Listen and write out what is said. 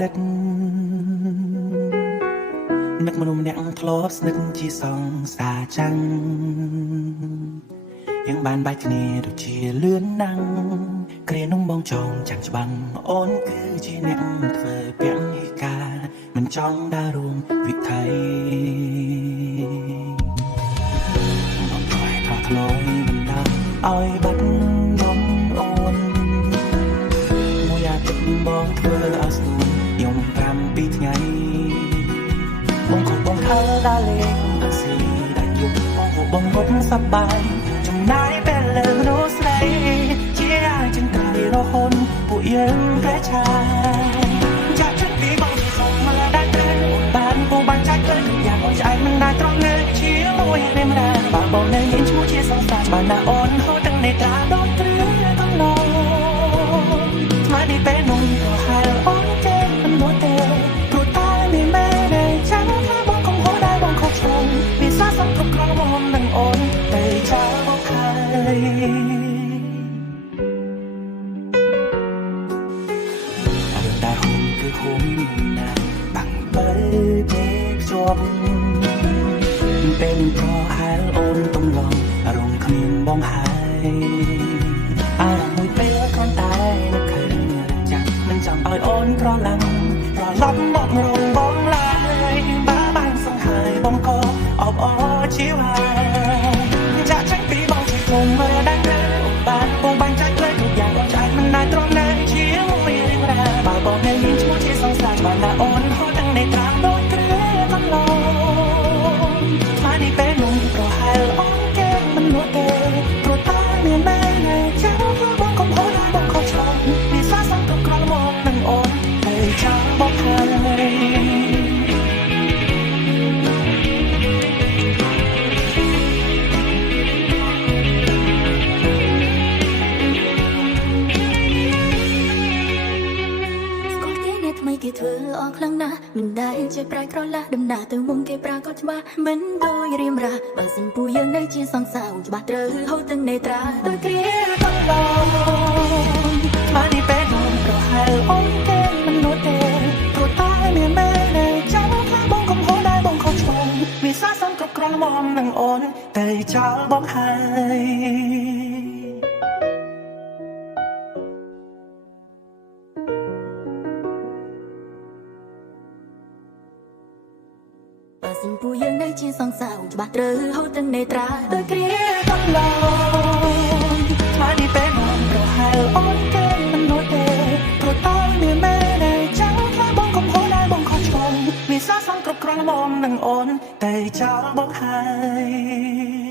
địchនឹកមនុស្សម្នាក់ធ្លាប់ស្និទ្ធជាសង្សារចាំងយើងបានបែកគ្នាដូចជាលឿនណាំងគ្រានោះបងចងចាំច្បាំងអូនគឺជាអ្នកធ្វើពាក់ហេកាមិនចង់ដើររួមវិថីបងប្រែថោធ្លាយមិនដឹងឲ្យបាត់នំអូនមួយអាទិត្យបងធ្វើឲ្យស្ទួនខ្ញុំ7ថ្ងៃបងខំបងធ្វើដើរលេងដល់ស៊ីដល់យប់បងងប់សប្បាយចំណាយពេលលើមនុស្សស្រីជាចិនត្រៃរហូតពួកយើងប្រឆាចាក់ចិត្តពីបងសុំមកដែរទេបានពូបានចាច់ទៅយ៉ាងអូនឆ្អែតមិនដែរត្រង់នៅជាមួយរៀមរាបើបងនៅមានឈ្មោះជាសង្សារបានណាអូនហូតទាំងនេត្រាដូចគ្រឿងកន្លងស្មារតីពេលនោះក៏ហៅអូនចេញមិនមកទេព្រោះតែមានមែនទេចាំថាបងកុំហូរដែរបងខុសឆ្គងវាសាសំគ្រប់ក្រមមកនឹងអូនតែចាបងហើយតែហុំគឺហុំណាបាំងបើទេជាប់ពេលប្រហែលអូនទំលងរងគ្មានបងហើយអារម្មណ៍មួយពេលគ្រាន់តែនឹកឃើញចាំមិនចង់ឲ្យអូនប្រឡាំងប្រឡប់មករងបងឡើយបាបានសង្ហើយបងក៏អបអរជាហើយចាក់ចេញពីបងជាគុំមើលដែរទេបានបងបាញ់ចាច់លើทุกอย่างបងចាច់មិនដែរត្រង់នៅជាមួយរឿងរ៉ាវបើបងនៅមានឈ្មោះជាសង្សារបានណាអូនហូតទាំងនេត្រាដូចគ្រឿងកន្លងស្មារតីពេលនោះប្រហែលអូនគេមិននោះទេព្រោះតែមានមែនទេចាំថាបងកុំហូរដែរបងខុសឆ្គងវាសាសំគ្រប់ក្រមកនឹងអូនតែចាំបងហើយគេធ្វើអស់ខ្លាំងណាស់មិនដែលចេះប្រែក្រឡាស់ដំណើរទៅមុំគេប្រាកដច្បាស់មិនដូចរៀមរាបើសិនពូយើងនៅជាសង្សារច្បាស់ត្រូវហូតទាំងនេត្រាដូចគ្រាកន្លងមកនេះពេលនោះប្រហែលអូនគេមិននោះទេព្រោះតែមានមែនទេចាំថាបងកុំហូរដែរបងខុសឆ្គងវាសាសំគ្រប់ក្រមកនឹងអូនតែចោលបងហើយបើសិនពូយើងនៅជាសង្សារច្បាស់ត្រូវហូតទាំងនេត្រាដូចគ្រាកន្លងមកនេះពេលនោះប្រហែលអូនគេមិននោះទេព្រោះតែមានមែនទេចាំថាបងកុំហូរដែរបងខុសឆ្គងវាសាសំគ្រប់ក្រមកនឹងអូនតែចោលបងហើយ